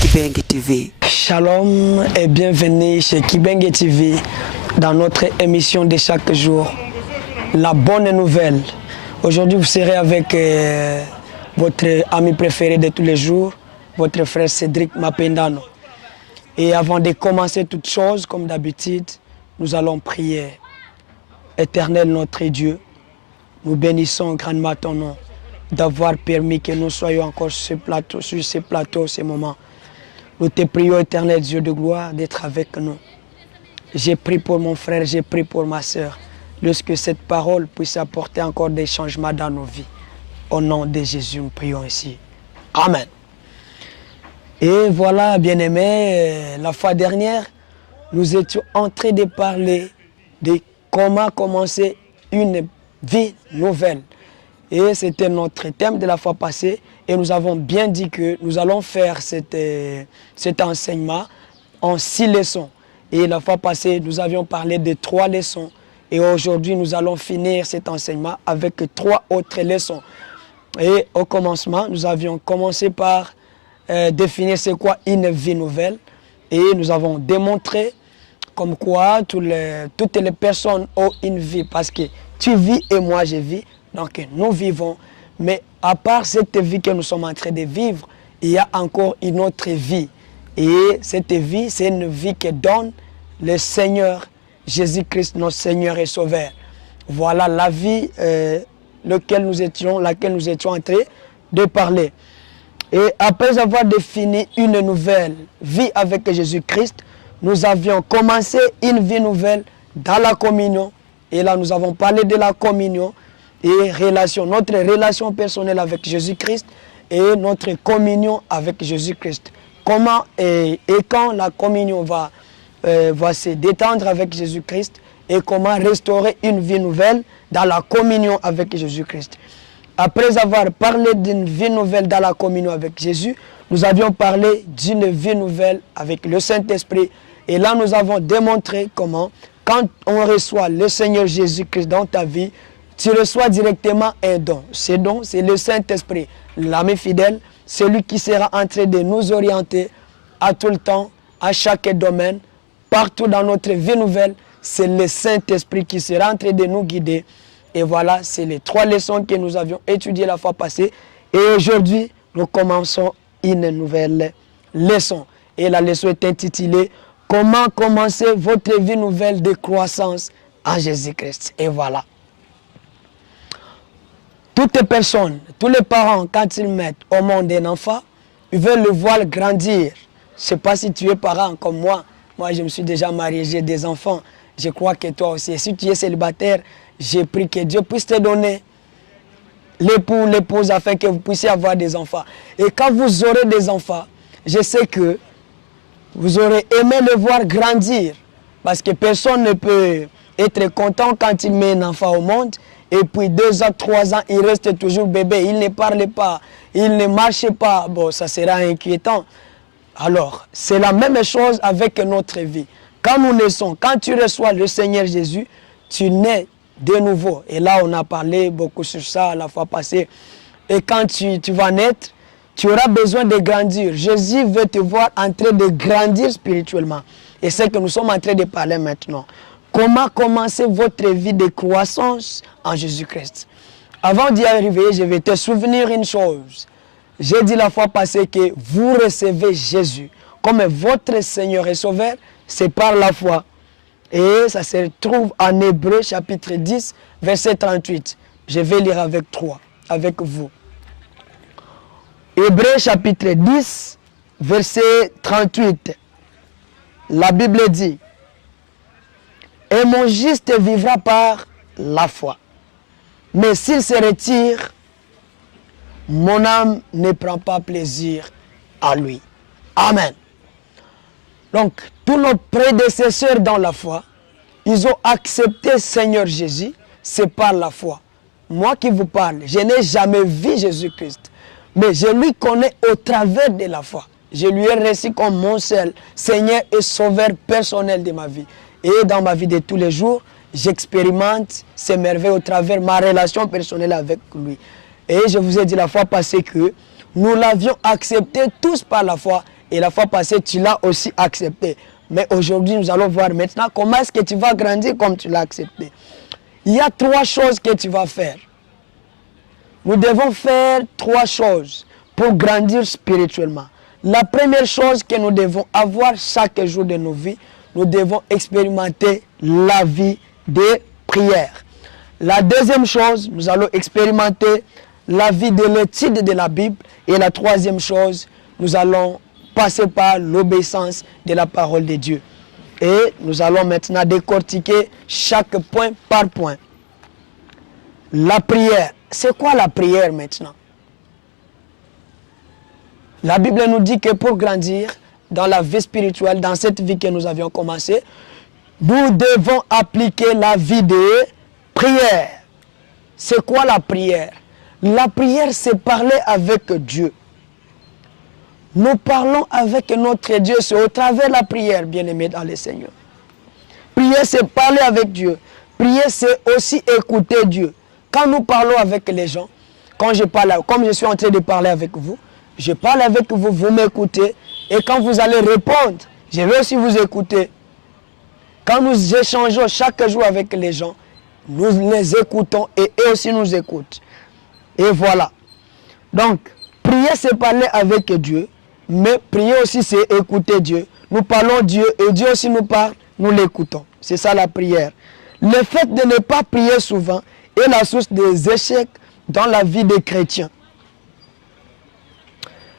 Kibenge TV. Shalom et bienvenue chez Kibenge TV dans notre émission de chaque jour, la bonne nouvelle. Aujourd'hui, vous serez avec votre ami préféré de tous les jours, votre frère Cédric Mapendano. Et avant de commencer toutes choses, comme d'habitude, nous allons prier. Éternel notre Dieu, nous bénissons grandement ton nom d'avoir permis que nous soyons encore sur ce plateau, ce moment. Nous te prions, éternel Dieu de gloire, d'être avec nous. J'ai prié pour mon frère, j'ai prié pour ma soeur, lorsque cette parole puisse apporter encore des changements dans nos vies. Au nom de Jésus, nous prions ici. Amen. Et voilà, bien-aimés, la fois dernière, nous étions en train de parler de comment commencer une vie nouvelle. Et c'était notre thème de la fois passée. Et nous avons bien dit que nous allons faire cet enseignement en 6 leçons. Et la fois passée, nous avions parlé de 3 leçons. Et aujourd'hui, nous allons finir cet enseignement avec 3 autres leçons. Et au commencement, nous avions commencé par définir c'est quoi une vie nouvelle. Et nous avons démontré comme quoi toutes les personnes ont une vie. Parce que tu vis et moi je vis. Donc nous vivons, mais à part cette vie que nous sommes en train de vivre, il y a encore une autre vie. Et cette vie, c'est une vie que donne le Seigneur Jésus-Christ, notre Seigneur et Sauveur. Voilà la vie laquelle nous étions en train de parler. Et après avoir défini une nouvelle vie avec Jésus-Christ, nous avions commencé une vie nouvelle dans la communion. Et là, nous avons parlé de la communion et notre relation personnelle avec Jésus-Christ et notre communion avec Jésus-Christ. Comment et quand la communion va se détendre avec Jésus-Christ et comment restaurer une vie nouvelle dans la communion avec Jésus-Christ. Après avoir parlé d'une vie nouvelle dans la communion avec Jésus, nous avions parlé d'une vie nouvelle avec le Saint-Esprit. Et là, nous avons démontré comment, quand on reçoit le Seigneur Jésus-Christ dans ta vie, tu reçois directement un don. Ce don, c'est le Saint-Esprit, l'ami fidèle, celui qui sera en train de nous orienter à tout le temps, à chaque domaine, partout dans notre vie nouvelle. C'est le Saint-Esprit qui sera en train de nous guider. Et voilà, c'est les 3 leçons que nous avions étudiées la fois passée. Et aujourd'hui, nous commençons une nouvelle leçon. Et la leçon est intitulée « Comment commencer votre vie nouvelle de croissance en Jésus-Christ ». Et voilà. Toutes les personnes, tous les parents, quand ils mettent au monde un enfant, ils veulent le voir grandir. Je ne sais pas si tu es parent comme moi. Moi, je me suis déjà marié, j'ai des enfants. Je crois que toi aussi. Et si tu es célibataire, j'ai prié que Dieu puisse te donner l'époux, l'épouse, afin que vous puissiez avoir des enfants. Et quand vous aurez des enfants, je sais que vous aurez aimé le voir grandir. Parce que personne ne peut être content quand il met un enfant au monde. Et puis 2 ans, 3 ans, il reste toujours bébé. Il ne parle pas, il ne marche pas. Bon, ça sera inquiétant. Alors, c'est la même chose avec notre vie. Quand nous naissons, quand tu reçois le Seigneur Jésus, tu nais de nouveau. Et là, on a parlé beaucoup sur ça la fois passée. Et quand tu vas naître, tu auras besoin de grandir. Jésus veut te voir en train de grandir spirituellement. Et c'est que nous sommes en train de parler maintenant. Comment commencer votre vie de croissance en Jésus-Christ? Avant d'y arriver, je vais te souvenir une chose. J'ai dit la fois passée que vous recevez Jésus comme votre Seigneur et Sauveur, c'est par la foi. Et ça se trouve en Hébreux chapitre 10, verset 38. Je vais lire avec vous. Hébreux chapitre 10, verset 38. La Bible dit: et mon juste vivra par la foi. Mais s'il se retire, mon âme ne prend pas plaisir à lui. Amen. Donc, tous nos prédécesseurs dans la foi, ils ont accepté Seigneur Jésus, c'est par la foi. Moi qui vous parle, je n'ai jamais vu Jésus-Christ, mais je lui connais au travers de la foi. Je lui ai reçu comme mon seul Seigneur et Sauveur personnel de ma vie. Et dans ma vie de tous les jours, j'expérimente ces merveilles au travers de ma relation personnelle avec lui. Et je vous ai dit la fois passée que nous l'avions accepté tous par la foi Et la fois passée, tu l'as aussi accepté. Mais aujourd'hui, nous allons voir maintenant comment est-ce que tu vas grandir comme tu l'as accepté. Il y a 3 choses que tu vas faire. Nous devons faire 3 choses pour grandir spirituellement. La première chose que nous devons avoir chaque jour de nos vies, nous devons expérimenter la vie de prière. La deuxième chose, nous allons expérimenter la vie de l'étude de la Bible. Et la troisième chose, nous allons passer par l'obéissance de la parole de Dieu. Et nous allons maintenant décortiquer chaque point par point. La prière. C'est quoi la prière maintenant? La Bible nous dit que pour grandir dans la vie spirituelle, dans cette vie que nous avions commencé, nous devons appliquer la vie de prière. C'est quoi la prière? La prière, c'est parler avec Dieu. Nous parlons avec notre Dieu, c'est au travers de la prière, bien-aimés dans le Seigneur. Prier, c'est parler avec Dieu. Prier, c'est aussi écouter Dieu. Quand nous parlons avec les gens, quand je parle, comme je suis en train de parler avec vous, je parle avec vous, vous m'écoutez, et quand vous allez répondre, je vais aussi vous écouter. Quand nous échangeons chaque jour avec les gens, nous les écoutons et eux aussi nous écoutent. Et voilà. Donc, prier, c'est parler avec Dieu, mais prier aussi, c'est écouter Dieu. Nous parlons Dieu et Dieu aussi nous parle, nous l'écoutons. C'est ça la prière. Le fait de ne pas prier souvent est la source des échecs dans la vie des chrétiens.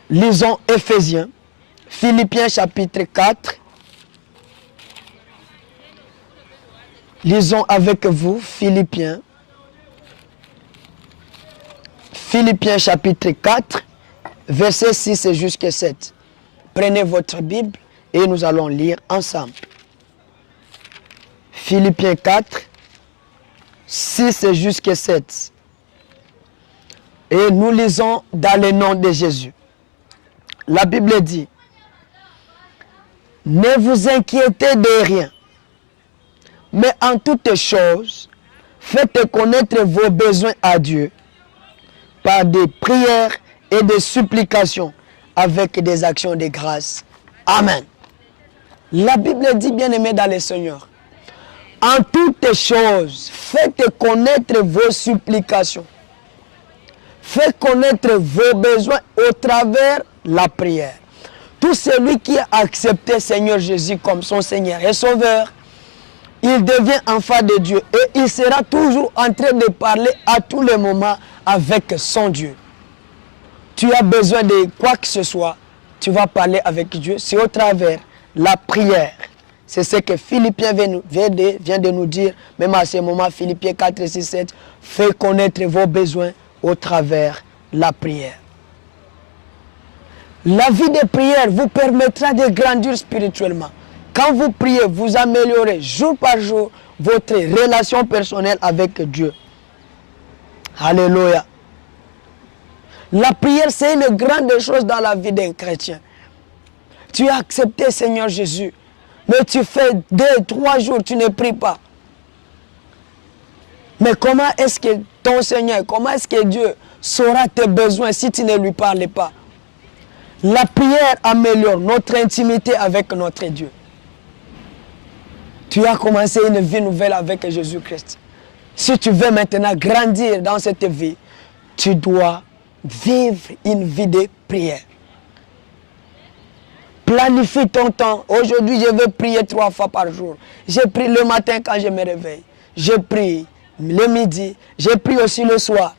Lisons Éphésiens, Philippiens chapitre 4. Lisons avec vous Philippiens chapitre 4, versets 6 jusqu'à 7. Prenez votre Bible et nous allons lire ensemble. Philippiens 4, 6 jusqu'à 7. Et nous lisons dans le nom de Jésus. La Bible dit, « Ne vous inquiétez de rien, mais en toutes choses, faites connaître vos besoins à Dieu par des prières et des supplications avec des actions de grâce. » Amen. La Bible dit, bien-aimés dans le Seigneur, en toutes choses, faites connaître vos supplications. Faites connaître vos besoins au travers de la prière. Tout celui qui a accepté Seigneur Jésus comme son Seigneur et Sauveur, il devient enfant de Dieu et il sera toujours en train de parler à tous les moments avec son Dieu. Tu as besoin de quoi que ce soit, tu vas parler avec Dieu, c'est au travers de la prière. C'est ce que Philippiens vient de nous dire, même à ce moment, Philippiens 4, 6, 7, faites connaître vos besoins au travers de la prière. La vie de prière vous permettra de grandir spirituellement. Quand vous priez, vous améliorez jour par jour votre relation personnelle avec Dieu. Alléluia. La prière, c'est une grande chose dans la vie d'un chrétien. Tu as accepté Seigneur Jésus, mais tu fais 2, 3 jours, tu ne pries pas. Mais comment est-ce que ton Seigneur, comment est-ce que Dieu saura tes besoins si tu ne lui parles pas? La prière améliore notre intimité avec notre Dieu. Tu as commencé une vie nouvelle avec Jésus-Christ. Si tu veux maintenant grandir dans cette vie, tu dois vivre une vie de prière. Planifie ton temps. Aujourd'hui, je veux prier 3 fois par jour. Je prie le matin quand je me réveille. Je prie le midi. Je prie aussi le soir.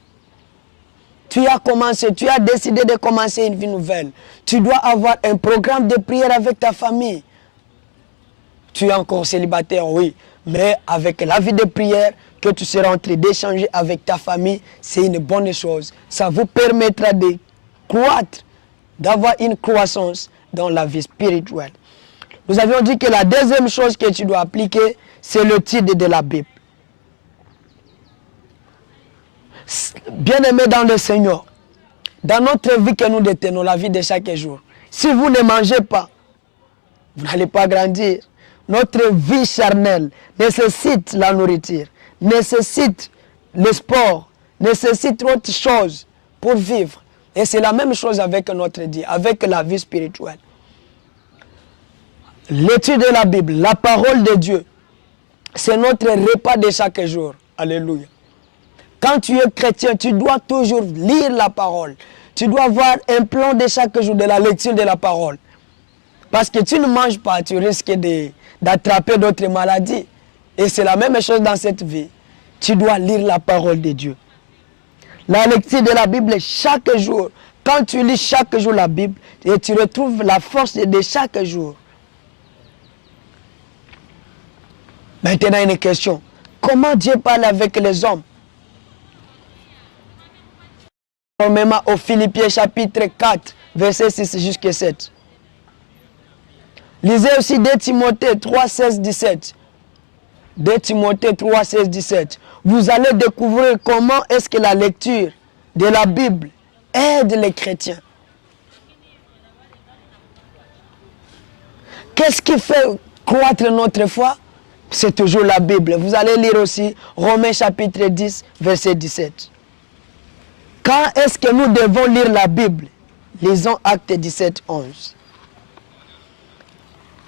Tu as commencé, tu as décidé de commencer une vie nouvelle. Tu dois avoir un programme de prière avec ta famille. Tu es encore célibataire, oui. Mais avec la vie de prière que tu seras en train d'échanger avec ta famille, c'est une bonne chose. Ça vous permettra de croître, d'avoir une croissance dans la vie spirituelle. Nous avions dit que la deuxième chose que tu dois appliquer, c'est le titre de la Bible. Bien-aimés dans le Seigneur, dans notre vie que nous détenons, la vie de chaque jour, si vous ne mangez pas, vous n'allez pas grandir. Notre vie charnelle nécessite la nourriture, nécessite le sport, nécessite autre chose pour vivre. Et c'est la même chose avec notre Dieu, avec la vie spirituelle. L'étude de la Bible, la parole de Dieu, c'est notre repas de chaque jour. Alléluia. Quand tu es chrétien, tu dois toujours lire la parole. Tu dois avoir un plan de chaque jour de la lecture de la parole. Parce que tu ne manges pas, tu risques d'attraper d'autres maladies. Et c'est la même chose dans cette vie. Tu dois lire la parole de Dieu. La lecture de la Bible chaque jour. Quand tu lis chaque jour la Bible, et tu retrouves la force de chaque jour. Maintenant, une question. Comment Dieu parle avec les hommes? Conformément aux Philippiens chapitre 4, verset 6 jusqu'à 7. Lisez aussi 2 Timothée 3, 16, 17. 2 Timothée 3, 16, 17. Vous allez découvrir comment est-ce que la lecture de la Bible aide les chrétiens. Qu'est-ce qui fait croître notre foi? C'est toujours la Bible. Vous allez lire aussi Romains chapitre 10, verset 17. Quand est-ce que nous devons lire la Bible? Lisons Actes 17, 11.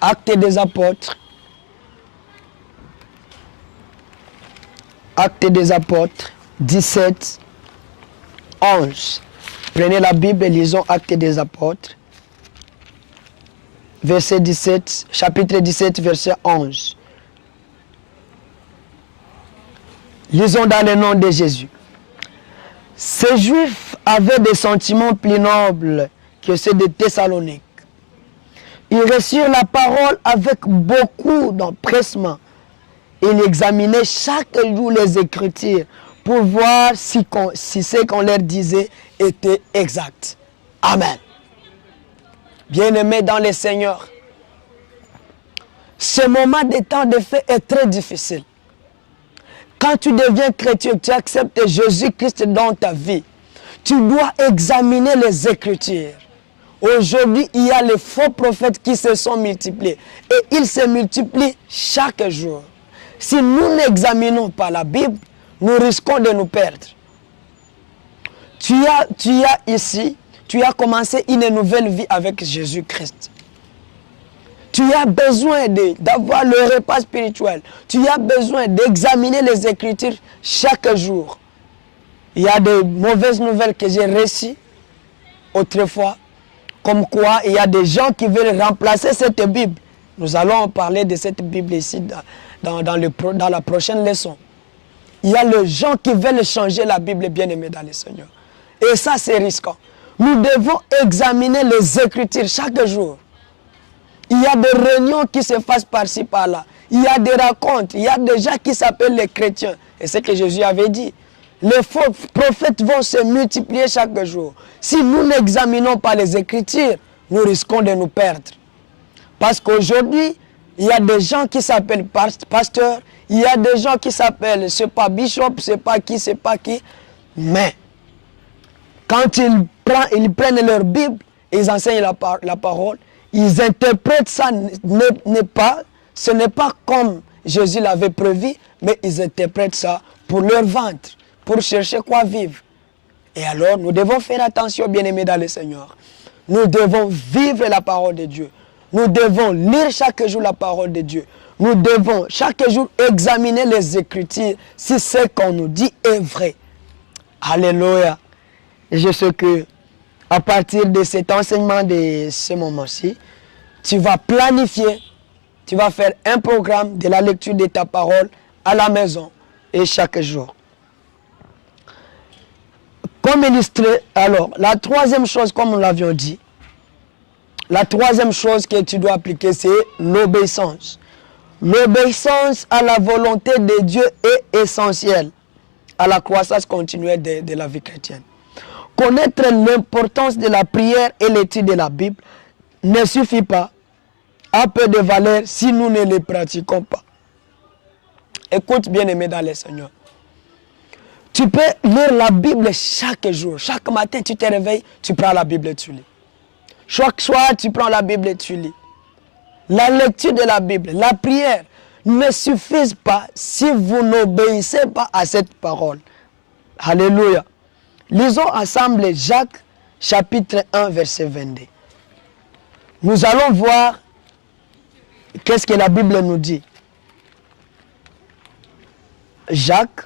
Actes des apôtres. Actes des apôtres 17, 11. Prenez la Bible et lisons Actes des apôtres. Verset 17, chapitre 17, verset 11. Lisons dans le nom de Jésus. Ces Juifs avaient des sentiments plus nobles que ceux de Thessalonique. Ils reçurent la parole avec beaucoup d'empressement. Ils examinaient chaque jour les Écritures pour voir si ce qu'on leur disait était exact. Amen. Bien-aimés dans le Seigneur, ce moment de temps de fait est très difficile. Quand tu deviens chrétien, tu acceptes Jésus-Christ dans ta vie, tu dois examiner les Écritures. Aujourd'hui, il y a les faux prophètes qui se sont multipliés. Et ils se multiplient chaque jour. Si nous n'examinons pas la Bible, nous risquons de nous perdre. Tu as commencé une nouvelle vie avec Jésus-Christ. Tu as besoin d'avoir le repas spirituel. Tu as besoin d'examiner les Écritures chaque jour. Il y a de mauvaises nouvelles que j'ai reçues autrefois. Comme quoi, il y a des gens qui veulent remplacer cette Bible. Nous allons parler de cette Bible ici dans la prochaine leçon. Il y a les gens qui veulent changer la Bible, bien-aimés dans le Seigneur. Et ça, c'est risquant. Nous devons examiner les Écritures chaque jour. Il y a des réunions qui se passent par-ci, par-là. Il y a des racontes. Il y a des gens qui s'appellent les chrétiens. Et c'est ce que Jésus avait dit. Les faux prophètes vont se multiplier chaque jour. Si nous n'examinons pas les Écritures, nous risquons de nous perdre. Parce qu'aujourd'hui, il y a des gens qui s'appellent pasteurs. Il y a des gens qui s'appellent, c'est pas bishop, c'est pas qui. Mais, quand ils prennent leur Bible, ils enseignent la parole, ils interprètent ça, ce n'est pas comme Jésus l'avait prévu, mais ils interprètent ça pour leur ventre, pour chercher quoi vivre. Et alors, nous devons faire attention, bien-aimés dans le Seigneur. Nous devons vivre la parole de Dieu. Nous devons lire chaque jour la parole de Dieu. Nous devons chaque jour examiner les Écritures si ce qu'on nous dit est vrai. Alléluia. Et je sais que à partir de cet enseignement de ce moment-ci, tu vas planifier, tu vas faire un programme de la lecture de ta parole à la maison et chaque jour. Comme illustré, alors, la troisième chose, comme nous l'avions dit, la troisième chose que tu dois appliquer, c'est l'obéissance. L'obéissance à la volonté de Dieu est essentielle à la croissance continuelle de la vie chrétienne. Connaître l'importance de la prière et l'étude de la Bible ne suffit pas, à peu de valeur si nous ne les pratiquons pas. Écoute, bien-aimé dans le Seigneur. Tu peux lire la Bible chaque jour. Chaque matin, tu te réveilles, tu prends la Bible et tu lis. Chaque soir, tu prends la Bible et tu lis. La lecture de la Bible, la prière ne suffisent pas si vous n'obéissez pas à cette parole. Alléluia. Lisons ensemble Jacques chapitre 1 verset 22. Nous allons voir qu'est-ce que la Bible nous dit? Jacques.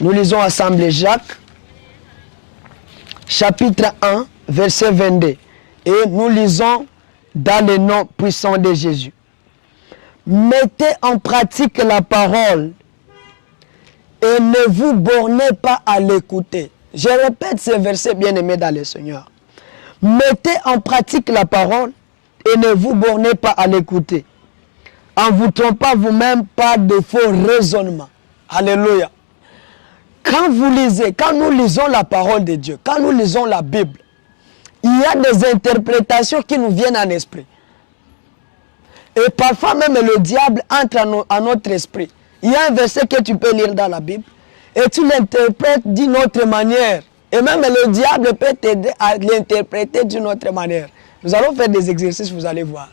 Nous lisons ensemble Jacques, chapitre 1, verset 22. Et nous lisons dans le nom puissant de Jésus. Mettez en pratique la parole et ne vous bornez pas à l'écouter. Je répète ce verset bien-aimé dans le Seigneur. Mettez en pratique la parole et ne vous bornez pas à l'écouter. En vous trompant vous-même par de faux raisonnements. Alléluia. Quand vous lisez, quand nous lisons la parole de Dieu, quand nous lisons la Bible, il y a des interprétations qui nous viennent en esprit. Et parfois même le diable entre à notre esprit. Il y a un verset que tu peux lire dans la Bible et tu l'interprètes d'une autre manière. Et même le diable peut t'aider à l'interpréter d'une autre manière. Nous allons faire des exercices, vous allez voir.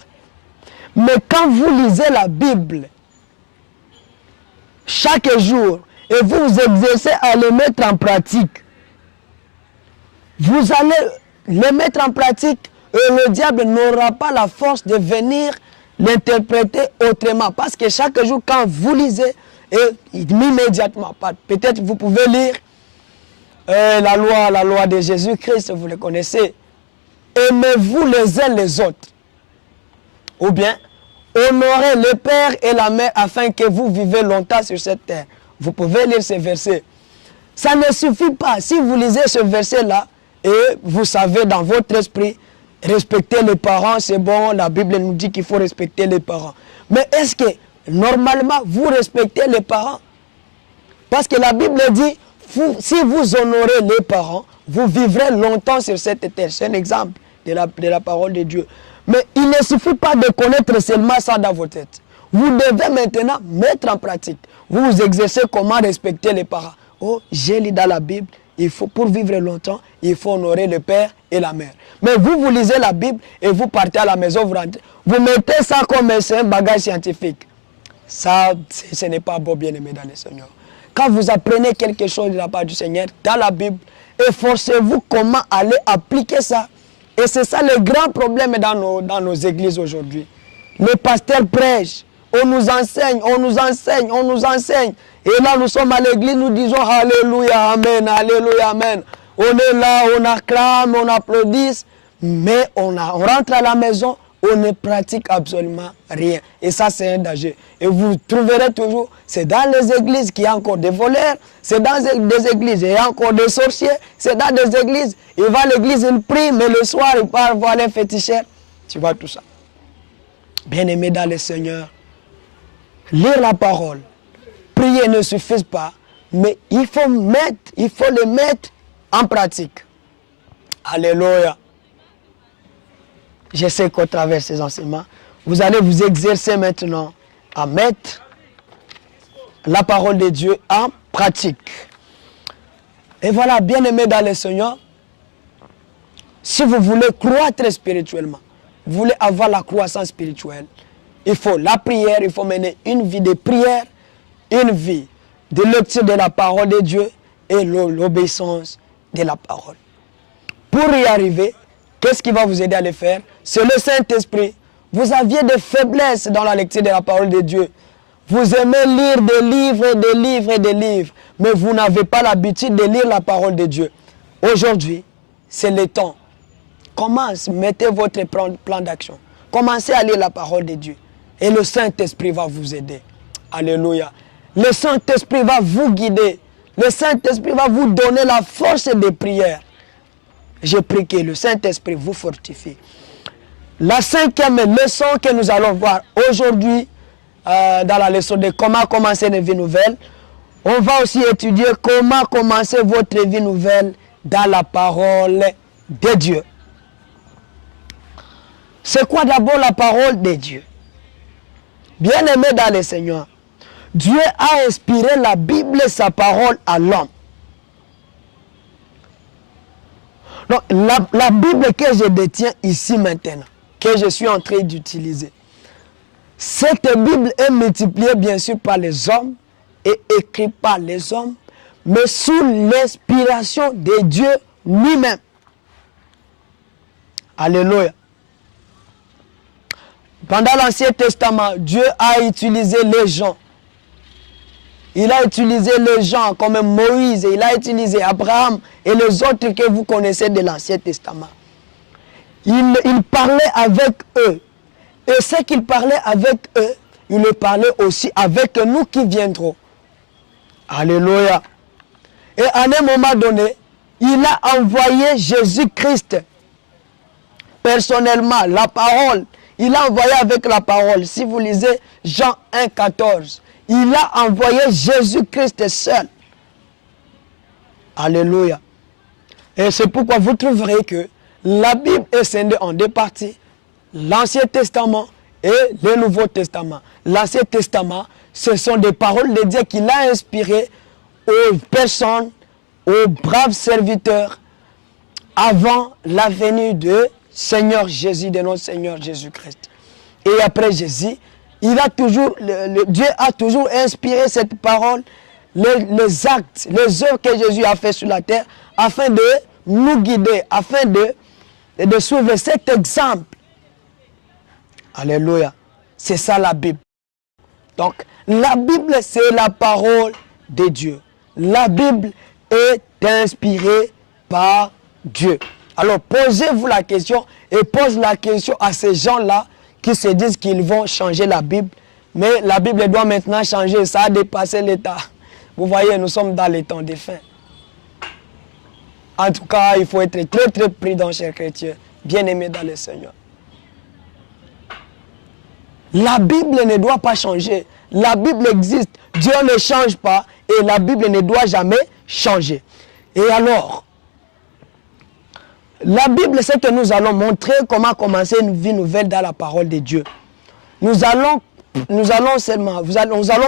Mais quand vous lisez la Bible, chaque jour, et vous vous exercez à le mettre en pratique, vous allez le mettre en pratique et le diable n'aura pas la force de venir l'interpréter autrement. Parce que chaque jour, quand vous lisez, et immédiatement, peut-être vous pouvez lire la loi de Jésus-Christ, vous le connaissez. Aimez-vous les uns les autres. Ou bien, honorez le père et la mère afin que vous vivez longtemps sur cette terre. Vous pouvez lire ces versets. Ça ne suffit pas. Si vous lisez ce verset-là, et vous savez dans votre esprit, respecter les parents, c'est bon, la Bible nous dit qu'il faut respecter les parents. Mais est-ce que, normalement, vous respectez les parents? Parce que la Bible dit, si vous honorez les parents, vous vivrez longtemps sur cette terre. C'est un exemple de la parole de Dieu. Mais il ne suffit pas de connaître seulement ça dans votre tête. Vous devez maintenant mettre en pratique. Vous vous exercez comment respecter les parents. Oh, j'ai lu dans la Bible, il faut, pour vivre longtemps, il faut honorer le père et la mère. Mais vous lisez la Bible et vous partez à la maison, vous rentrez. Vous mettez ça comme un bagage scientifique. Ça, ce n'est pas beau, bien-aimé dans le Seigneur. Quand vous apprenez quelque chose de la part du Seigneur, dans la Bible, efforcez-vous comment aller appliquer ça. Et c'est ça le grand problème dans nos églises aujourd'hui. Les pasteurs prêchent, on nous enseigne, on nous enseigne, on nous enseigne. Et là, nous sommes à l'église, nous disons Alléluia, Amen, Alléluia, Amen. On est là, on acclame, on applaudit, mais on rentre à la maison, on ne pratique absolument rien. Et ça, c'est un danger. Et vous trouverez toujours, c'est dans les églises qu'il y a encore des voleurs, c'est dans des églises, il y a encore des sorciers, c'est dans des églises, il va à l'église, il prie, mais le soir, il part voir les féticheurs. Tu vois tout ça. Bien-aimé dans le Seigneur, lire la parole, prier ne suffit pas, mais il faut le mettre en pratique. Alléluia. Je sais qu'au travers de ces enseignements, vous allez vous exercer maintenant à mettre la parole de Dieu en pratique. Et voilà, bien-aimés dans le Seigneur, si vous voulez croître spirituellement, vous voulez avoir la croissance spirituelle, il faut la prière, il faut mener une vie de prière, une vie de lecture de la parole de Dieu et l'obéissance de la parole. Pour y arriver, qu'est-ce qui va vous aider à le faire? C'est le Saint-Esprit. Vous aviez des faiblesses dans la lecture de la parole de Dieu. Vous aimez lire des livres et des livres et des livres, mais vous n'avez pas l'habitude de lire la parole de Dieu. Aujourd'hui, c'est le temps. Commencez, mettez votre plan d'action. Commencez à lire la parole de Dieu. Et le Saint-Esprit va vous aider. Alléluia. Le Saint-Esprit va vous guider. Le Saint-Esprit va vous donner la force de prière. Je prie que le Saint-Esprit vous fortifie. La cinquième leçon que nous allons voir aujourd'hui, dans la leçon de comment commencer une vie nouvelle, on va aussi étudier comment commencer votre vie nouvelle dans la parole de Dieu. C'est quoi d'abord la parole de Dieu? Bien-aimé dans le Seigneur, Dieu a inspiré la Bible, sa parole à l'homme. Donc, la Bible que je détiens ici maintenant, que je suis en train d'utiliser, cette Bible est multipliée bien sûr par les hommes et écrite par les hommes, mais sous l'inspiration de Dieu lui-même. Alléluia. Pendant l'Ancien Testament, Dieu a utilisé les gens. Il a utilisé les gens comme Moïse, il a utilisé Abraham et les autres que vous connaissez de l'Ancien Testament. Il parlait avec eux. Et ce qu'il parlait avec eux, il le parlait aussi avec nous qui viendrons. Alléluia. Et à un moment donné, il a envoyé Jésus-Christ. Personnellement, la parole. Il a envoyé avec la parole. Si vous lisez Jean 1, 14, il a envoyé Jésus-Christ seul. Alléluia. Et c'est pourquoi vous trouverez que la Bible est scindée en deux parties. L'Ancien Testament et le Nouveau Testament. L'Ancien Testament, ce sont des paroles de Dieu qu'il a inspirées aux personnes, aux braves serviteurs, avant la venue de Seigneur Jésus, de notre Seigneur Jésus-Christ. Et après Jésus, Dieu a toujours inspiré cette parole, les actes, les œuvres que Jésus a fait sur la terre, afin de nous guider, afin de suivre cet exemple. Alléluia. C'est ça la Bible. Donc, la Bible, c'est la parole de Dieu. La Bible est inspirée par Dieu. Alors, posez-vous la question et pose la question à ces gens-là qui se disent qu'ils vont changer la Bible. Mais la Bible doit maintenant changer. Ça a dépassé l'état. Vous voyez, nous sommes dans les temps des fins. En tout cas, il faut être très, très prudent, chers chrétiens, bien-aimés dans le Seigneur. La Bible ne doit pas changer. La Bible existe. Dieu ne change pas et la Bible ne doit jamais changer. Et alors, la Bible, c'est que nous allons montrer comment commencer une vie nouvelle dans la parole de Dieu. Nous allons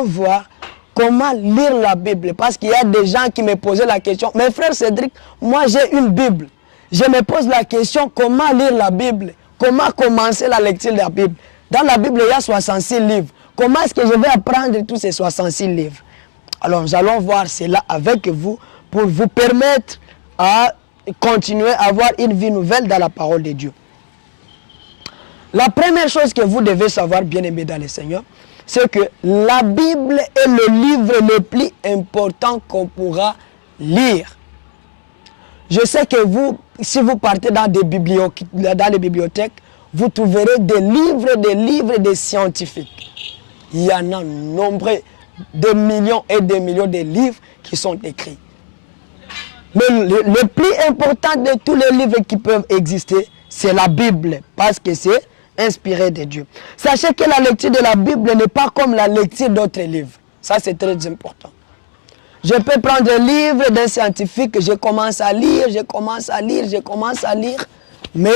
voir comment lire la Bible. Parce qu'il y a des gens qui me posaient la question. Mais frère Cédric, moi j'ai une Bible. Je me pose la question, comment lire la Bible? Comment commencer la lecture de la Bible? Dans la Bible, il y a 66 livres. Comment est-ce que je vais apprendre tous ces 66 livres? Alors, nous allons voir cela avec vous pour vous permettre à continuer à avoir une vie nouvelle dans la parole de Dieu. La première chose que vous devez savoir, bien-aimés dans le Seigneur, c'est que la Bible est le livre le plus important qu'on pourra lire. Je sais que vous, si vous partez dans les bibliothèques, vous trouverez des livres de scientifiques. Il y en a nombreux, des millions et des millions de livres qui sont écrits. Mais le plus important de tous les livres qui peuvent exister, c'est la Bible, parce que c'est inspiré de Dieu. Sachez que la lecture de la Bible n'est pas comme la lecture d'autres livres. Ça, c'est très important. Je peux prendre un livre d'un scientifique, je commence à lire, mais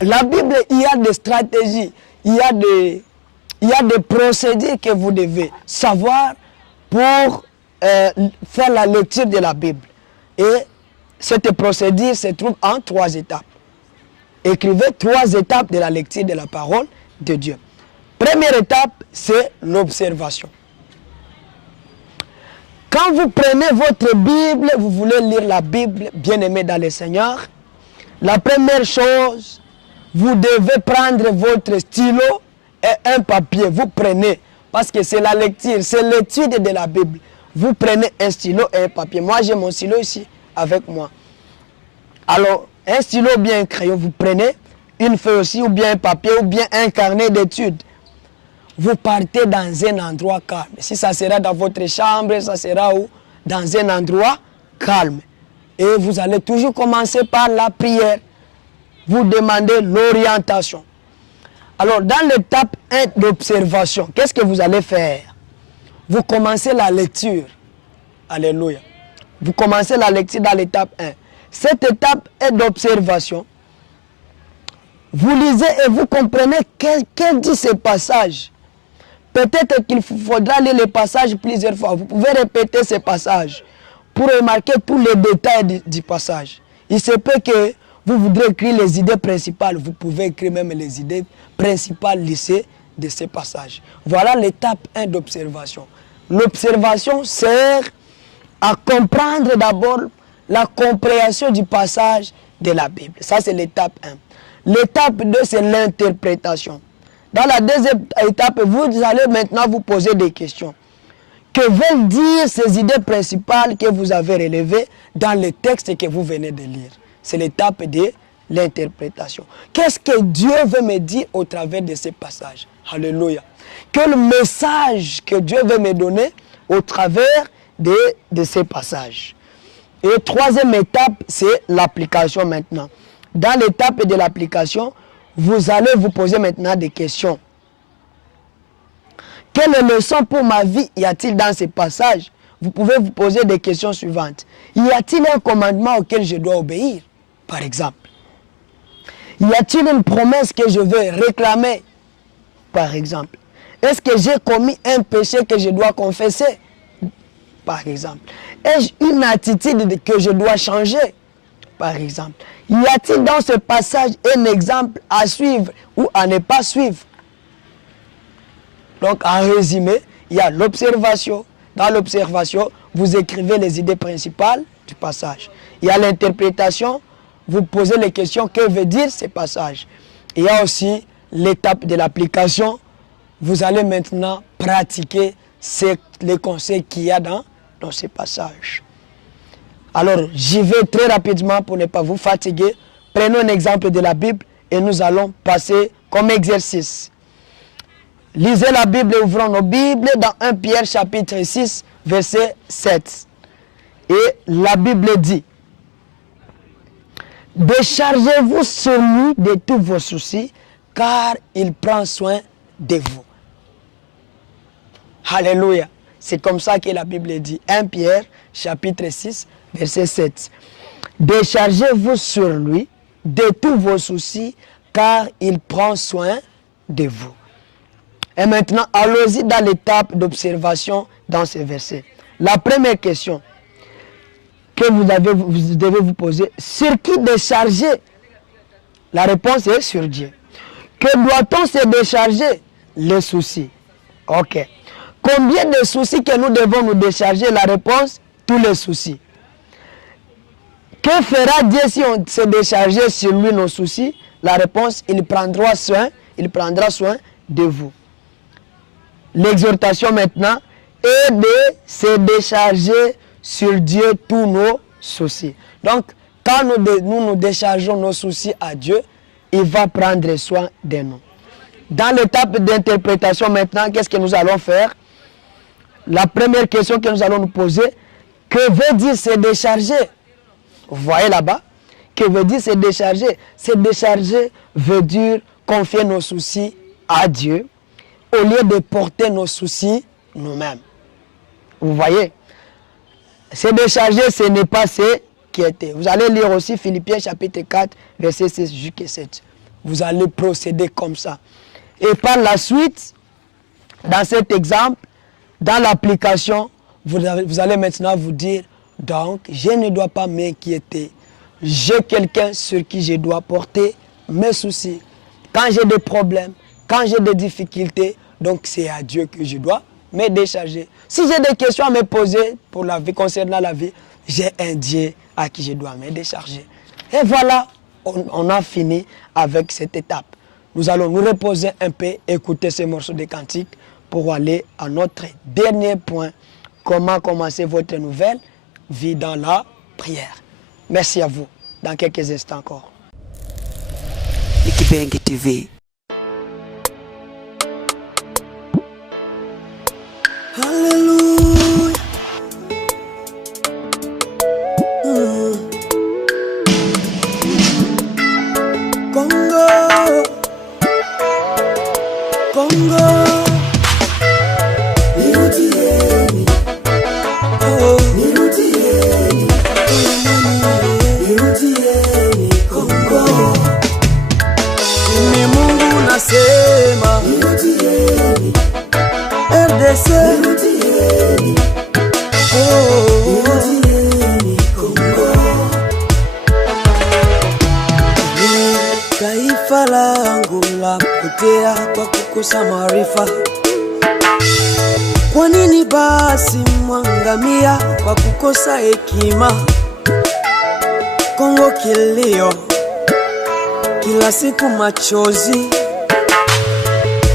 la Bible, il y a des stratégies, il y a des procédures que vous devez savoir pour faire la lecture de la Bible. Et cette procédure se trouve en 3 étapes. Écrivez 3 étapes de la lecture de la parole de Dieu. Première étape, c'est l'observation. Quand vous prenez votre Bible, vous voulez lire la Bible, bien-aimé dans le Seigneur, la première chose, vous devez prendre votre stylo et un papier. Vous prenez, parce que c'est la lecture, c'est l'étude de la Bible. Vous prenez un stylo et un papier. Moi, j'ai mon stylo ici avec moi. Alors, un stylo ou bien un crayon, vous prenez une feuille aussi, ou bien un papier, ou bien un carnet d'études. Vous partez dans un endroit calme. Si ça sera dans votre chambre, ça sera où? Dans un endroit calme. Et vous allez toujours commencer par la prière. Vous demandez l'orientation. Alors, dans l'étape 1 d'observation, qu'est-ce que vous allez faire? Vous commencez la lecture. Alléluia. Vous commencez la lecture dans l'étape 1. Cette étape est d'observation. Vous lisez et vous comprenez qu'est-ce dit ce passage. Peut-être qu'il faudra lire le passage plusieurs fois. Vous pouvez répéter ce passage pour remarquer tous les détails du passage. Il se peut que vous voudrez écrire les idées principales. Vous pouvez écrire même les idées principales lissées de ce passage. Voilà l'étape 1 d'observation. L'observation sert à comprendre d'abord la compréhension du passage de la Bible. Ça, c'est l'étape 1. L'étape 2, c'est l'interprétation. Dans la deuxième étape, vous allez maintenant vous poser des questions. Que veulent dire ces idées principales que vous avez relevées dans le texte que vous venez de lire? C'est l'étape de l'interprétation. Qu'est-ce que Dieu veut me dire au travers de ces passages? Alléluia. Quel message que Dieu veut me donner au travers de ces passages? Et troisième étape, c'est l'application maintenant. Dans l'étape de l'application, vous allez vous poser maintenant des questions. Quelle leçon pour ma vie y a-t-il dans ces passages? Vous pouvez vous poser des questions suivantes. Y a-t-il un commandement auquel je dois obéir, par exemple? Y a-t-il une promesse que je veux réclamer, par exemple? Est-ce que j'ai commis un péché que je dois confesser, par exemple? Ai-je une attitude que je dois changer, par exemple? Y a-t-il dans ce passage un exemple à suivre ou à ne pas suivre? Donc, en résumé, il y a l'observation. Dans l'observation, vous écrivez les idées principales du passage. Il y a l'interprétation. Vous posez les questions, que veut dire ce passage? Il y a aussi l'étape de l'application. Vous allez maintenant pratiquer les conseils qu'il y a dans ces passages. Alors, j'y vais très rapidement pour ne pas vous fatiguer. Prenons un exemple de la Bible et nous allons passer comme exercice. Lisez la Bible et ouvrons nos Bibles dans 1 Pierre chapitre 6, verset 7. Et la Bible dit: déchargez-vous sur lui de tous vos soucis, car il prend soin de vous. Alléluia. C'est comme ça que la Bible dit. 1 Pierre chapitre 6, verset 7. Déchargez-vous sur lui de tous vos soucis, car il prend soin de vous. Et maintenant, allons-y dans l'étape d'observation dans ces versets. La première question que vous devez vous poser: sur qui décharger? La réponse est sur Dieu. Que doit-on se décharger? Les soucis. Ok. Combien de soucis que nous devons nous décharger? La réponse: tous les soucis. Que fera Dieu si on se déchargeait sur lui nos soucis? La réponse: il prendra soin de vous. L'exhortation maintenant est de se décharger sur Dieu tous nos soucis. Donc, quand nous déchargeons nos soucis à Dieu, il va prendre soin de nous. Dans l'étape d'interprétation maintenant, qu'est-ce que nous allons faire? La première question que nous allons nous poser: que veut dire se décharger? Vous voyez là-bas? Que veut dire se décharger? Se décharger veut dire confier nos soucis à Dieu au lieu de porter nos soucis nous-mêmes. Vous voyez? Se décharger, ce n'est pas s'inquiéter. Vous allez lire aussi Philippiens chapitre 4, verset 6 jusqu'à 7. Vous allez procéder comme ça. Et par la suite, dans cet exemple, dans l'application, vous allez maintenant vous dire: donc, je ne dois pas m'inquiéter. J'ai quelqu'un sur qui je dois porter mes soucis. Quand j'ai des problèmes, quand j'ai des difficultés, donc c'est à Dieu que je dois me décharger. Si j'ai des questions à me poser pour la vie, concernant la vie, j'ai un Dieu à qui je dois me décharger. Et voilà, on a fini avec cette étape. Nous allons nous reposer un peu, écouter ces morceaux de cantique pour aller à notre dernier point. Comment commencer votre nouvelle vie dans la prière. Merci à vous. Dans quelques instants encore. Nikibengi TV. Hallelujah. Congo. Congo. Nirudieni. Oh, nirudieni. Nirudieni Congo. Ni Mungu nasema. Nirudieni. RDC. Nirudieni. Oh, nirudieni Congo. Ni taifa langu la kupotea kwa kukosa maarifa. Kwa nini basi mwangamia kwa kukosa hekima? Kongo kilio, kila siku machozi,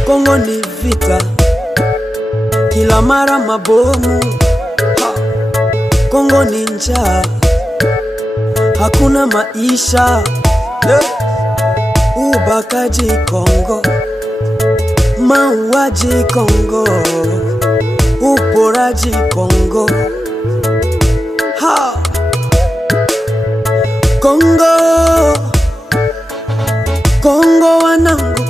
Kongo ni vita, kila mara mabomu. Kongo ni njaa, hakuna maisha. Ubakaji Kongo, mauaji Kongo, uporaji Kongo. Kongo, Kongo wanangu,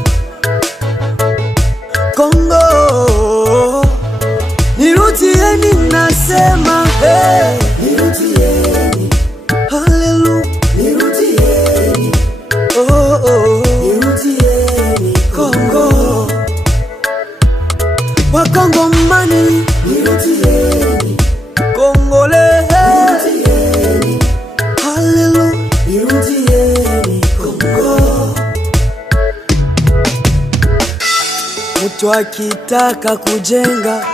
Kongo, nirudieni nasema, hey, nirudieni, hallelujah, nirudieni, oh, oh, nirudieni, Kongo, Wakongo mani, nirudieni, Kongole, nirudieni, hallelujah, nirudieni, Kongo. Mtu akitaka kujenga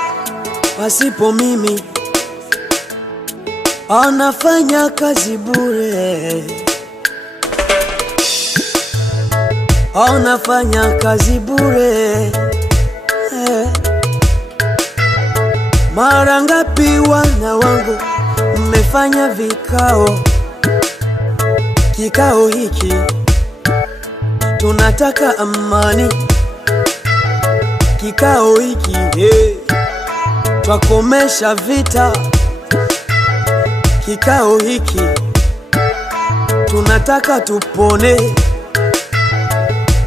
pasipo mimi, anafanya kazi bure, anafanya kazi bure. Mara ngapi wana wangu mmefanya vikao, kikao hiki tunataka amani, kikao hiki twakomesha vita, kikao hiki tunataka tupone.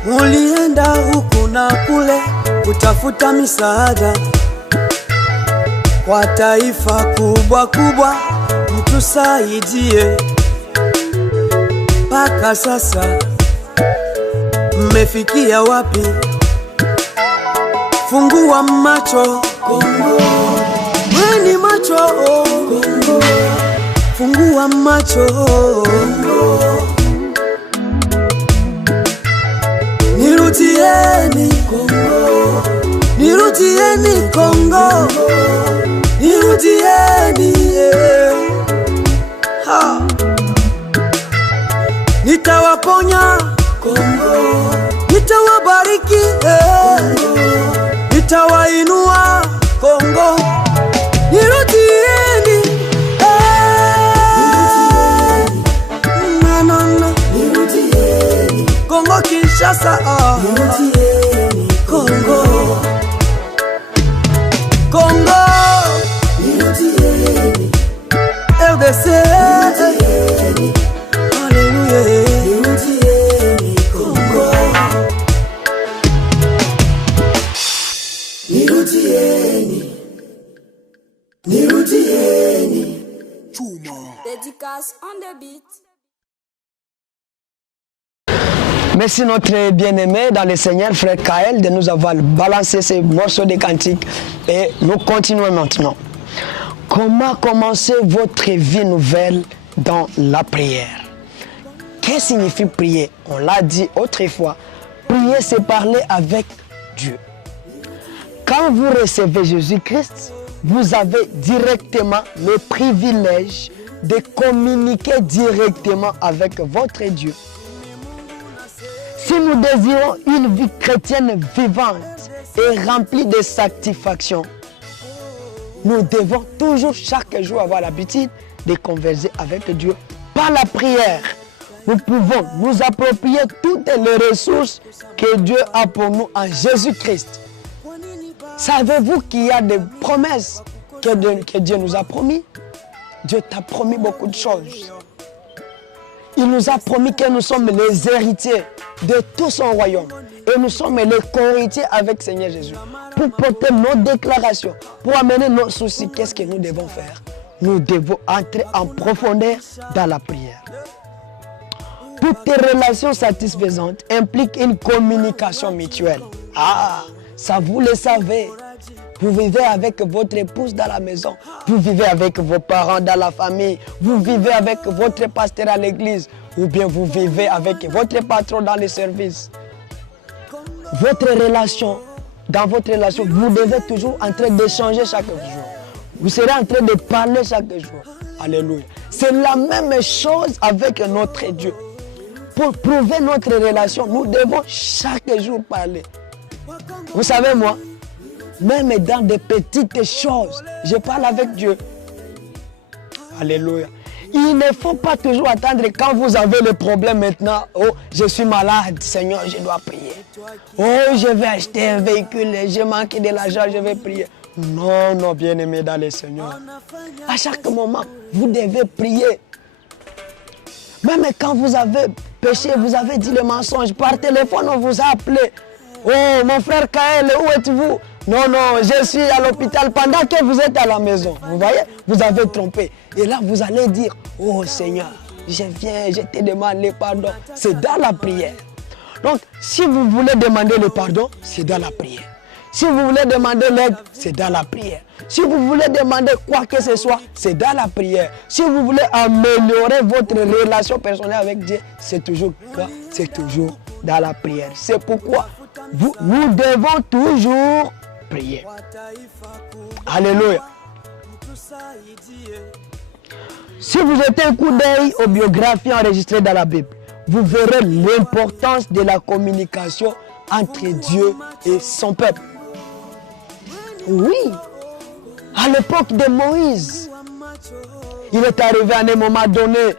Mulienda huku na kule kutafuta misaada kwa taifa kubwa kubwa, mtusaidie. Paka sasa mmefikia wapi? Fungua macho Kongo, weni macho Kongo, fungua macho Kongo. Nirudieni Kongo, nirudieni Kongo, nirudieni, ha. Nitawaponya Kongo, nitawabariki nitawainua Kongo, nirudieni, nirudieni Kongo Kinshasa, nirudieni Kongo, Kongo, nirudieni RDC, nirudieni, hallelujah, nirudieni Kongo, nirudieni, nirudieni. Dédicace on the beat. Merci notre bien-aimé dans le Seigneur, frère Kael, de nous avoir balancé ces morceaux de cantiques. Et nous continuons maintenant. Comment commencer votre vie nouvelle dans la prière? Qu'est-ce que signifie prier? On l'a dit autrefois. Prier, c'est parler avec Dieu. Quand vous recevez Jésus-Christ, vous avez directement le privilège de communiquer directement avec votre Dieu. Si nous désirons une vie chrétienne vivante et remplie de satisfaction, nous devons toujours chaque jour avoir l'habitude de converser avec Dieu par la prière. Nous pouvons nous approprier toutes les ressources que Dieu a pour nous en Jésus-Christ. Savez-vous qu'il y a des promesses que Dieu nous a promis? Dieu t'a promis beaucoup de choses. Il nous a promis que nous sommes les héritiers de tout son royaume. Et nous sommes les co-héritiers avec Seigneur Jésus. Pour porter nos déclarations, pour amener nos soucis, qu'est-ce que nous devons faire? Nous devons entrer en profondeur dans la prière. Toutes les relations satisfaisantes impliquent une communication mutuelle. Ah, ça vous le savez. Vous vivez avec votre épouse dans la maison. Vous vivez avec vos parents dans la famille. Vous vivez avec votre pasteur à l'église. Ou bien vous vivez avec votre patron dans les services. Dans votre relation, vous devez toujours en train d'échanger chaque jour. Vous serez en train de parler chaque jour. Alléluia. C'est la même chose avec notre Dieu. Pour prouver notre relation, nous devons chaque jour parler. Vous savez moi, même dans des petites choses, je parle avec Dieu. Alléluia. Il ne faut pas toujours attendre quand vous avez le problème maintenant. Oh, je suis malade, Seigneur, je dois prier. Oh, je vais acheter un véhicule, j'ai manqué de l'argent, je vais prier. Non, non, bien-aimé dans le Seigneur. À chaque moment, vous devez prier. Même quand vous avez péché, vous avez dit le mensonge, par téléphone, on vous a appelé. Oh, mon frère Kael, où êtes-vous? Non, non, je suis à l'hôpital pendant que vous êtes à la maison. Vous voyez, vous avez trompé. Et là, vous allez dire, oh Seigneur, je viens, je te demande le pardon. C'est dans la prière. Donc, si vous voulez demander le pardon, c'est dans la prière. Si vous voulez demander l'aide, c'est dans la prière. Si vous voulez demander quoi que ce soit, c'est dans la prière. Si vous voulez améliorer votre relation personnelle avec Dieu, c'est toujours quoi? C'est toujours dans la prière. C'est pourquoi nous devons toujours prier. Alléluia. Si vous jetez un coup d'œil aux biographies enregistrées dans la Bible, vous verrez l'importance de la communication entre Dieu et son peuple. Oui, à l'époque de Moïse, il est arrivé à un moment donné,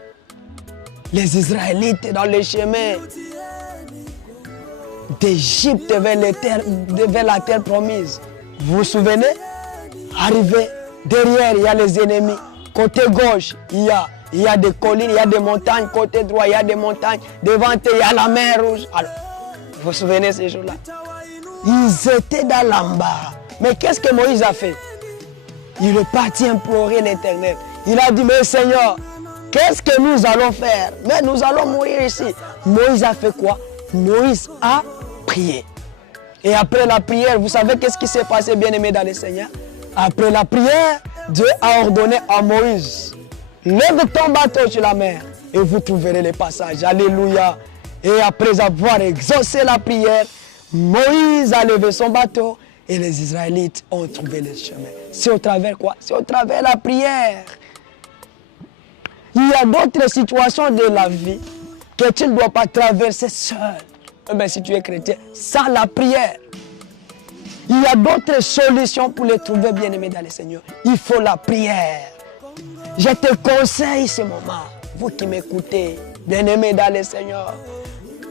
les Israélites dans le chemin d'Égypte vers la terre promise. Vous vous souvenez? Arrivé derrière, il y a les ennemis. Côté gauche, il y a des collines, il y a des montagnes. Côté droit, il y a des montagnes. Devant eux, il y a la mer Rouge. Alors, vous vous souvenez ces jours-là? Ils étaient dans l'embarras. Mais qu'est-ce que Moïse a fait? Il est parti implorer l'Éternel. Il a dit, mais Seigneur, qu'est-ce que nous allons faire? Mais nous allons mourir ici. Moïse a fait quoi? Moïse a prié. Et après la prière, vous savez qu'est-ce qui s'est passé, bien-aimé dans le Seigneur? Après la prière, Dieu a ordonné à Moïse, lève ton bateau sur la mer et vous trouverez les passages. Alléluia. Et après avoir exaucé la prière, Moïse a levé son bateau et les Israélites ont trouvé le chemin. C'est au travers quoi? C'est au travers la prière. Il y a d'autres situations de la vie que tu ne dois pas traverser seul. Mais si tu es chrétien, sans la prière. Il y a d'autres solutions pour les trouver, bien-aimés dans le Seigneur. Il faut la prière. Je te conseille ce moment, vous qui m'écoutez, bien-aimés dans le Seigneur,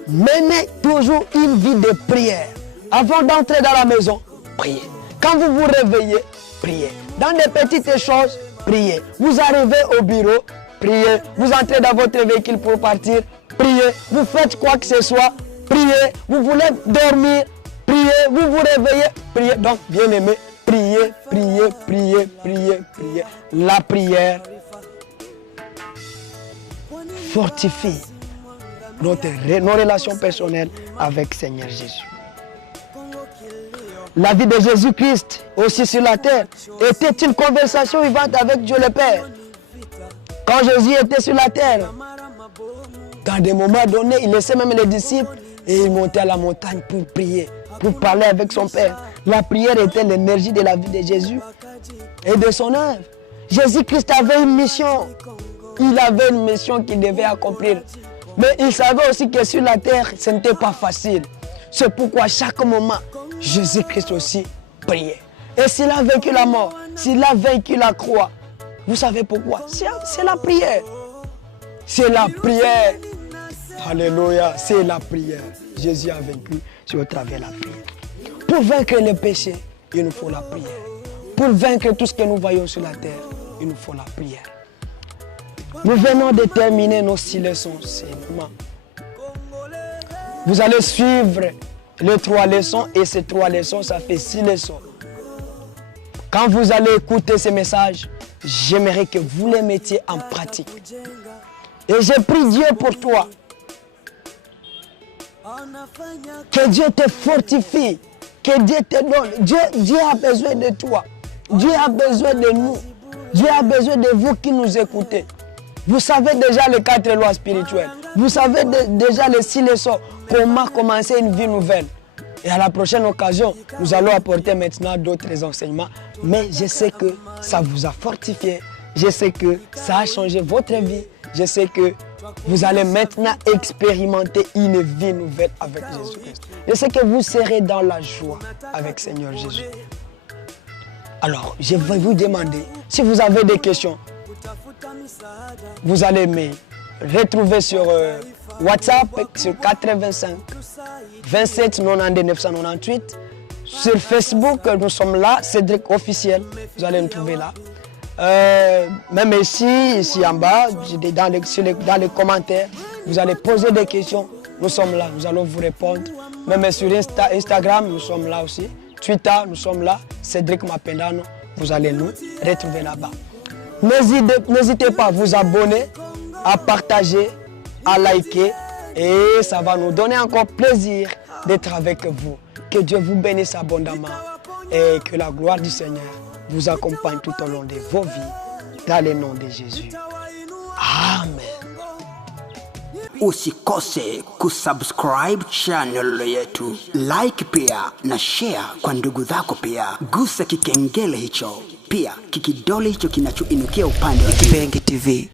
menez toujours une vie de prière. Avant d'entrer dans la maison, priez. Quand vous vous réveillez, priez. Dans des petites choses, priez. Vous arrivez au bureau, priez. Vous entrez dans votre véhicule pour partir, priez. Vous faites quoi que ce soit, priez. Vous voulez dormir, priez. Vous vous réveillez, priez. Donc, bien-aimés, priez, priez, priez, priez, priez. La prière fortifie nos relations personnelles avec Seigneur Jésus. La vie de Jésus-Christ, aussi sur la terre, était une conversation vivante avec Dieu le Père. Quand Jésus était sur la terre, dans des moments donnés, il laissait même les disciples et il montait à la montagne pour prier, pour parler avec son Père. La prière était l'énergie de la vie de Jésus et de son œuvre. Jésus-Christ avait une mission. Il avait une mission qu'il devait accomplir. Mais il savait aussi que sur la terre, ce n'était pas facile. C'est pourquoi à chaque moment, Jésus-Christ aussi priait. Et s'il a vaincu la mort, s'il a vaincu la croix, vous savez pourquoi? C'est la prière. C'est la prière. Alléluia, c'est la prière. Jésus a vaincu sur au travers de la prière. Pour vaincre le péché, il nous faut la prière. Pour vaincre tout ce que nous voyons sur la terre, il nous faut la prière. Nous venons de terminer nos 6 leçons. Vous allez suivre les 3 leçons et ces 3 leçons, ça fait 6 leçons. Quand vous allez écouter ces messages, j'aimerais que vous les mettiez en pratique. Et je prie Dieu pour toi. Que Dieu te fortifie, que Dieu te donne. Dieu a besoin de toi. Dieu a besoin de nous. Dieu a besoin de vous qui nous écoutez. Vous savez déjà les 4 lois spirituelles. Vous savez déjà les 6 leçons. Comment commencer une vie nouvelle. Et à la prochaine occasion, nous allons apporter maintenant d'autres enseignements. Mais je sais que ça vous a fortifié. Je sais que ça a changé votre vie. Je sais que Vous allez maintenant expérimenter une vie nouvelle avec Jésus-Christ. Je sais que vous serez dans la joie avec Seigneur Jésus. Alors, je vais vous demander, si vous avez des questions, vous allez me retrouver sur WhatsApp sur 85 27 92 998. Sur Facebook, nous sommes là, Cédric Officiel, vous allez nous trouver là. Même ici en bas, dans les commentaires, vous allez poser des questions, nous sommes là, nous allons vous répondre. Même sur Instagram, nous sommes là aussi. Twitter, nous sommes là, Cédric Mapendano, vous allez nous retrouver là-bas. N'hésitez pas à vous abonner, à partager, à liker et ça va nous donner encore plaisir d'être avec vous. Que Dieu vous bénisse abondamment et que la gloire du Seigneur vous accompagne tout au long de vos vies dans le nom de Jésus. Amen. Usikose kusubscribe channel yetu, like pia na share kwa ndugu zako pia. Gusa kikengele hicho pia, kikidole hicho kinachoinukia upande wa Kibenge TV.